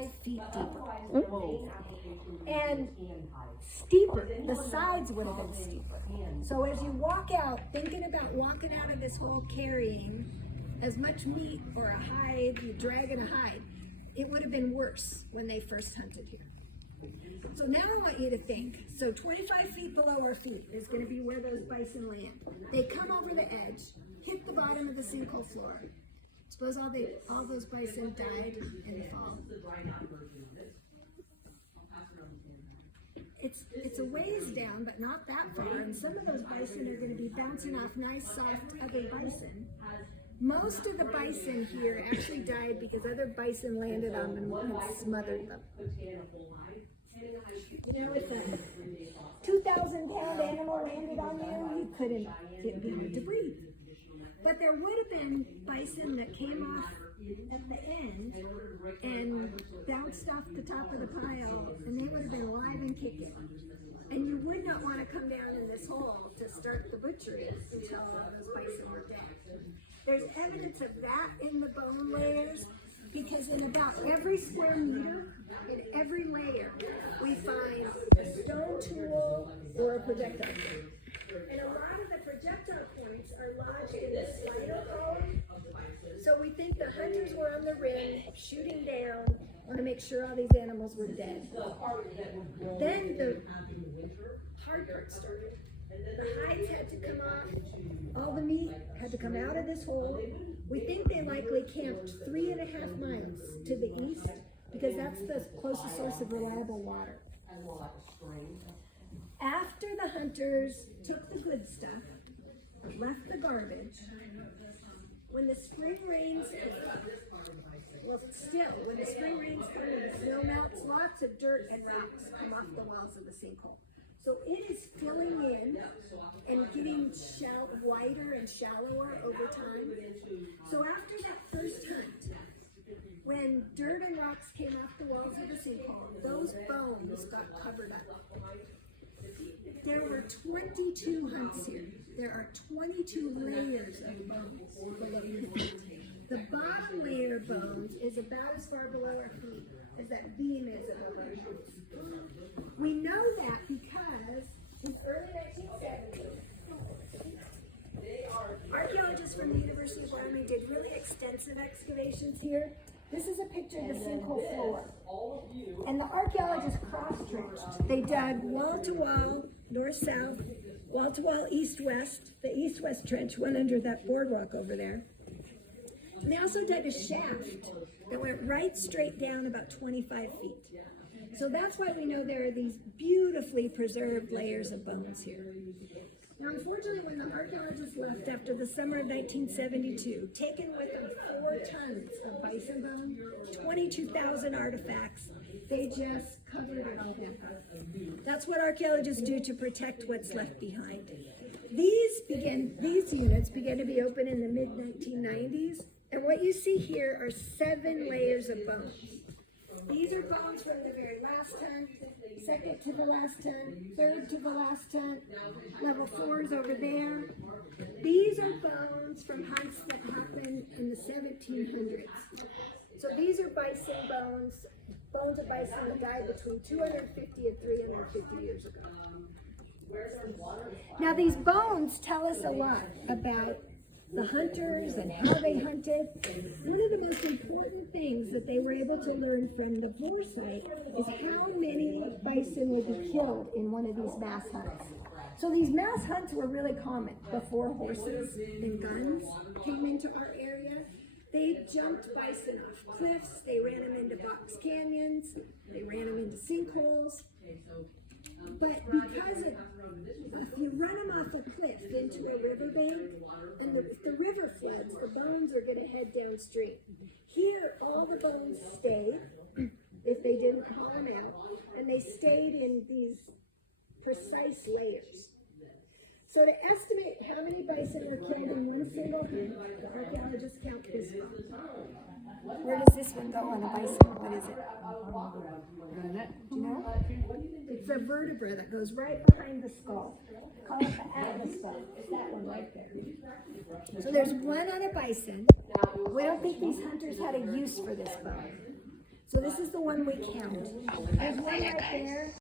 25 feet deeper. And steeper. The sides would have been steeper. So as you walk out, thinking about walking out of this hole carrying as much meat or a hide, you dragging a hide, it would have been worse when they first hunted here. So now I want you to think, so 25 feet below our feet is going to be where those bison land. They come over the edge, hit the bottom of the sinkhole floor. Suppose all those bison died in the fall. It's a ways down, but not that far, and some of those bison are going to be bouncing off nice, soft other bison. Most of the bison here actually died because other bison landed on them and smothered them. You know, if a 2,000-pound animal landed on you, you couldn't be able to breathe. But there would have been bison that came off at the end and bounced off the top of the pile, and they would have been alive and kicking. And you would not want to come down in this hole to start the butchery until all those bison were dead. There's evidence of that in the bone layers, because in about every square meter, in every layer, we find a stone tool or a projectile point. And a lot of the projectile points are lodged in the spider bone. So we think the hunters were on the rim, shooting down, want to make sure all these animals were dead. Then the hard part started. The hides had to come off, all the meat had to come out of this hole. We think they likely camped 3.5 miles to the east, because that's the closest source of reliable water. After the hunters took the good stuff, left the garbage, when the spring rains came, when the spring rains come and the snow melts, lots of dirt and rocks come off the walls of the sinkhole. So it is filling in and getting wider and shallower over time. So after that first hunt, when dirt and rocks came off the walls of the sinkhole, those bones got covered up. There were 22 hunts here. There are 22 layers of bones below your feet. The bottom layer of bones is about as far below our feet as that beam is above our heads. We know that because in early 1970s, archaeologists from the University of Wyoming did really extensive excavations here. This is a picture of the sinkhole floor. And the archaeologists cross-trenched. They dug wall-to-wall, north-south, wall-to-wall, east-west. The east-west trench went under that boardwalk over there. And they also dug a shaft that went right straight down about 25 feet. So that's why we know there are these beautifully preserved layers of bones here. Now, unfortunately, when the archaeologists left after the summer of 1972, taking with them 4 tons of bison bone, 22,000 artifacts, they just covered it all up. That's what archaeologists do to protect what's left behind. These units began to be open in the mid-1990s, and what you see here are 7 layers of bones. These are bones from the very last hunt, second to the last hunt, third to the last hunt, level 4 is over there. These are bones from hunts that happened in the 1700s. So these are bison bones of bison that died between 250 and 350 years ago. Now these bones tell us a lot about the hunters and how they hunted. One of the most important things that they were able to learn from the boar site is how many bison would be killed in one of these mass hunts. So these mass hunts were really common before horses and guns came into our area. They jumped bison off cliffs, they ran them into box canyons, they ran them into sinkholes. But because if you run them off a cliff into a riverbank, and if the river floods, the bones are going to head downstream. Here, all the bones stayed, if they didn't haul them out, and they stayed in these precise layers. So to estimate how many bison were killed in one single hunt, the archaeologists count this one. Where does this one go on a bison? What is it? Do you know? It's a vertebra that goes right behind the skull. Call it the atlas skull. It's that one right there. So there's one on a bison. We don't think these hunters had a use for this bone. So this is the one we count. There's one right there.